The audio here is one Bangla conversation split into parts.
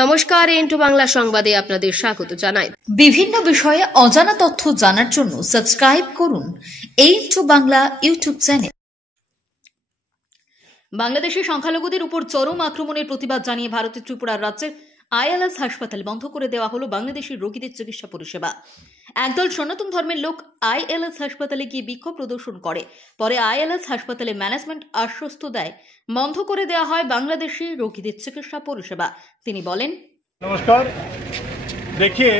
নমস্কার, ইন্টু বাংলা সংবাদে আপনাদের স্বাগত জানাই। বিভিন্ন বিষয়ে অজানা তথ্য জানার জন্য সাবস্ক্রাইব করুন ইন্টু বাংলা ইউটিউব চ্যানেল। বাংলাদেশের সংখ্যালঘুদের উপর চরম আক্রমণের প্রতিবাদ জানিয়ে ভারতের ত্রিপুরার রাজ্যের আইএলএস হাসপাতাল বন্ধ করে দেওয়া হলো বাংলাদেশের রোগীদের চিকিৎসা পরিষেবা। একদল সনাতন ধর্মের লোক আইএলএস হাসপাতালে গিয়ে বিক্ষোভ প্রদর্শন করে। পরে আইএলএস হাসপাতালে ম্যানেজমেন্ট আশ্বস্ত দেয় বন্ধ করে দেওয়া হয় বাংলাদেশের রোগীদের চিকিৎসা পরিষেবা। তিনি বলেন, नमस्कार। देखिए,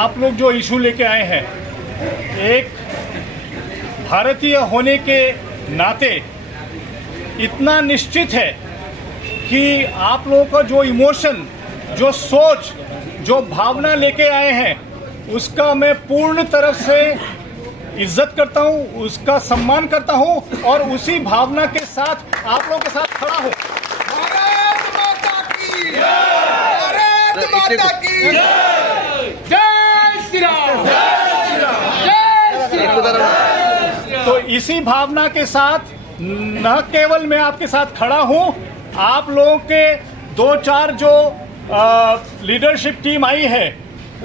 आप लोग जो इशू लेके आए हैं, एक भारतीय होने के नाते इतना निश्चित है कि आप लोगों का जो इमोशन, जो सोच, जो भावना लेके आए हैं, उसका मैं पूर्ण तरफ से इज्जत करता हूं, उसका सम्मान करता हूं और उसी भावना के साथ आप लोगों के साथ खड़ा हूं। तो इसी भावना के साथ न केवल मैं आपके साथ खड़ा हूं, आप लोगों के दो चार जो लीडरशिप टीम आई है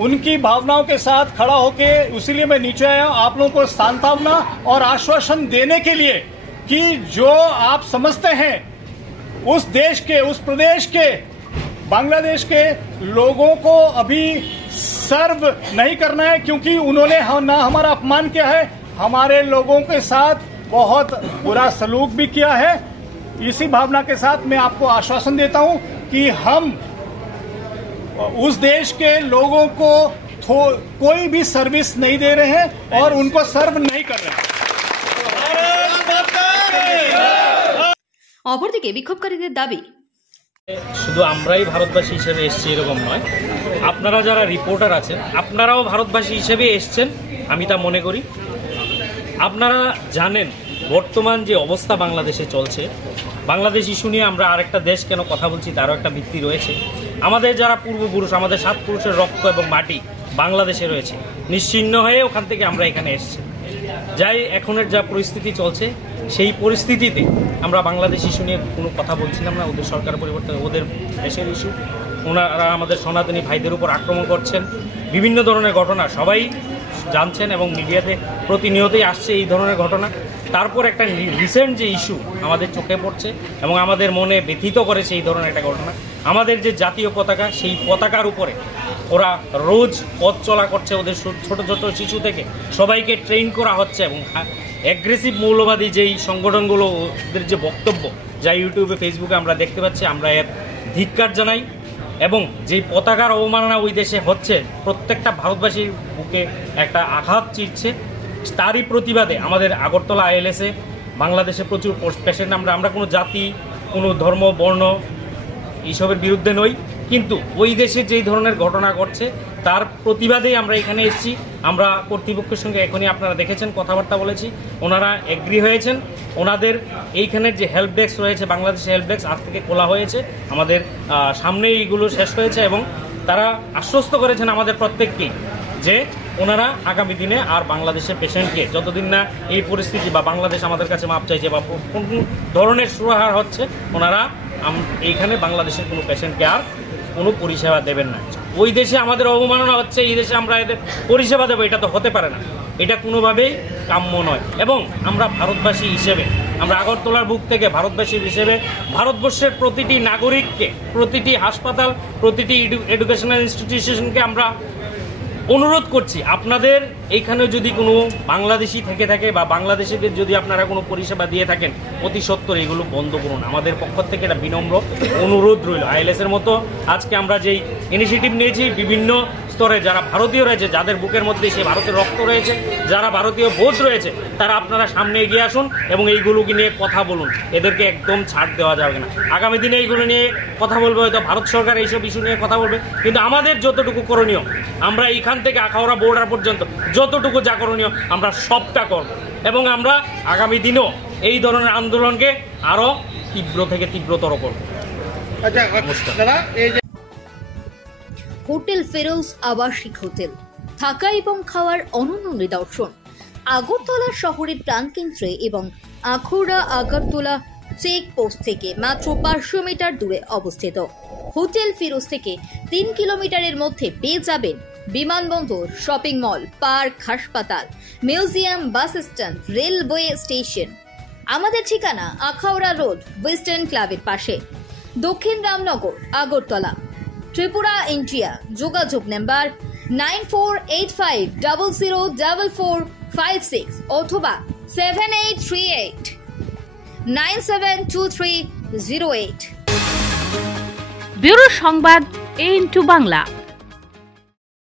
उनकी भावनाओं के साथ खड़ा होके इसीलिए मैं नीचे आया आप लोगों को सांत्वना और आश्वासन देने के लिए कि जो आप समझते हैं उस देश के, उस प्रदेश के, बांग्लादेश के लोगों को अभी सर्व नहीं करना है, क्योंकि उन्होंने ना हमारा अपमान किया है, हमारे लोगों के साथ बहुत बुरा सलूक भी किया है। इसी भावना के साथ मैं आपको आश्वासन देता हूं कि हम उस देश के लोगों को कोई भी सर्विस नहीं दे रहे हैं और उनको सर्व नहीं कर रहे हैं। অপরদিকে বিক্ষোভকারীদের দাবি, শুধু আমরাই ভারতবাসী হিসেবে এসেছি এরকম নয়, আপনারা যারা রিপোর্টার আছেন আপনারাও ভারতবাসী হিসেবে এসছেন, আমি তা মনে করি। আপনারা জানেন বর্তমান যে অবস্থা বাংলাদেশে চলছে, বাংলাদেশ ইস্যু নিয়ে আমরা আরেকটা দেশ কেন কথা বলছি তারও একটা ভিত্তি রয়েছে। আমাদের যারা পূর্বপুরুষ, আমাদের 7 পুরুষের রক্ত এবং মাটি বাংলাদেশে রয়েছে, নিশ্চিহ্ন হয়ে ওখান থেকে আমরা এখানে এসেছি। যাই এখনের যা পরিস্থিতি চলছে সেই পরিস্থিতিতে আমরা বাংলাদেশ ইস্যু নিয়ে কোনো কথা বলছিলাম না। ওদের সরকার পরিবর্তন, ওদের দেশের ইস্যু, ওনারা আমাদের সনাতনী ভাইদের উপর আক্রমণ করছেন, বিভিন্ন ধরনের ঘটনা সবাই জানছেন এবং মিডিয়াতে প্রতিনিয়তই আসছে এই ধরনের ঘটনা। তারপর একটা রিসেন্ট যে ইস্যু আমাদের চোখে পড়ছে এবং আমাদের মনে ব্যথিত করেছে এই ধরনের একটা ঘটনা, আমাদের যে জাতীয় পতাকা, সেই পতাকার উপরে ওরা রোজ পথ চলা করছে, ওদের ছোট ছোট শিশু থেকে সবাইকে ট্রেন করা হচ্ছে এবং অ্যাগ্রেসিভ মৌলবাদী যেই সংগঠনগুলো, ওদের যে বক্তব্য যা ইউটিউবে ফেসবুকে আমরা দেখতে পাচ্ছি, আমরা এর ধিক্কার জানাই। এবং যেই পতাকার অবমাননা ওই দেশে হচ্ছে, প্রত্যেকটা ভারতবাসীর বুকে একটা আঘাত চিরছে। তারই প্রতিবাদে আমাদের আগরতলা আইএলএসে বাংলাদেশে প্রচুর পেশেন্ট, আমরা কোনো জাতি, কোনো ধর্ম, বর্ণ এইসবের বিরুদ্ধে নই, কিন্তু ওই দেশে যেই ধরনের ঘটনা ঘটছে তার প্রতিবাদেই আমরা এখানে এসেছি। আমরা কর্তৃপক্ষের সঙ্গে এখনই আপনারা দেখেছেন কথাবার্তা বলেছি, ওনারা এগ্রি হয়েছেন। ওনাদের এইখানের যে হেল্প ডেস্ক রয়েছে, বাংলাদেশে হেল্প ডেস্ক আজ থেকে খোলা হয়েছে, আমাদের সামনে এইগুলো শেষ হয়েছে এবং তারা আশ্বস্ত করেছেন আমাদের প্রত্যেককেই যে ওনারা আগামী দিনে আর বাংলাদেশের পেশেন্টকে, যতদিন না এই পরিস্থিতি বা বাংলাদেশ আমাদের কাছে মাপ চাইছে বা কোন ধরনের সুরাহার হচ্ছে, ওনারা এইখানে বাংলাদেশের কোনো পেশেন্টকে আর কোনো পরিষেবা দেবেন না। ওই দেশে আমাদের অবমাননা হচ্ছে, এই দেশে আমরা এদের পরিষেবা দেবো, এটা তো হতে পারে না, এটা কোনোভাবেই কাম্য নয়। এবং আমরা ভারতবাসী হিসেবে, আমরা আগরতলার বুক থেকে ভারতবাসী হিসেবে ভারতবর্ষের প্রতিটি নাগরিককে, প্রতিটি হাসপাতাল, প্রতিটি এডুকেশনাল ইনস্টিটিউশনকে আমরা অনুরোধ করছি, আপনাদের এইখানে যদি কোনো বাংলাদেশি থেকে থাকে বা বাংলাদেশিদের যদি আপনারা কোনো পরিষেবা দিয়ে থাকেন, অতি সত্বর এগুলো বন্ধ করুন। আমাদের পক্ষ থেকে এটা বিনম্র অনুরোধ রইল। আইএলএসের মতো আজকে আমরা যেই ইনিশিয়েটিভ নিয়েছি, বিভিন্ন স্তরে যারা ভারতীয় রয়েছে, যাদের বুকের মধ্যে সেই ভারতের রক্ত রয়েছে, যারা ভারতীয় বোধ রয়েছে, তারা আপনারা সামনে এগিয়ে আসুন এবং এইগুলোকে নিয়ে কথা বলুন। এদেরকে একদম ছাড় দেওয়া যাবে না। আগামী দিনে এইগুলো নিয়ে কথা বলবে, হয়তো ভারত সরকার এইসব ইস্যু নিয়ে কথা বলবে, কিন্তু আমাদের যতটুকু করণীয়, আমরা এইখান থেকে আখাউড়া বর্ডার পর্যন্ত যতটুকু যা করণীয় আমরা সবটা করব এবং আমরা আগামী দিনেও এই ধরনের আন্দোলনকে আরও তীব্র থেকে তীব্রতর করব। হোটেল ফেরোজ আবাসিক হোটেল, থাকা এবং খাওয়ার অনন্য নিদর্শন। আগরতলা শহরের প্রাণকেন্দ্রে এবং আখাউড়া আগরতলা চেকপোস্ট থেকে মাত্র 500 মিটার দূরে অবস্থিত। হোটেল ফিরোজ থেকে 3 কিলোমিটারের মধ্যে পেয়ে যাবেন বিমানবন্দর, শপিং মল, পার্ক, হাসপাতাল, museum, bus stand, railway station. আমাদের ঠিকানা আখাউড়া রোড, ওয়েস্টার্ন ক্লাবের পাশে, দক্ষিণ রামনগর, আগরতলা, ত্রিপুরা, ইন্ডিয়া। যোগাযোগ নাম্বার 9485004456 অথবা 7838972308। ব্যুরো সংবাদ A2 বাংলা।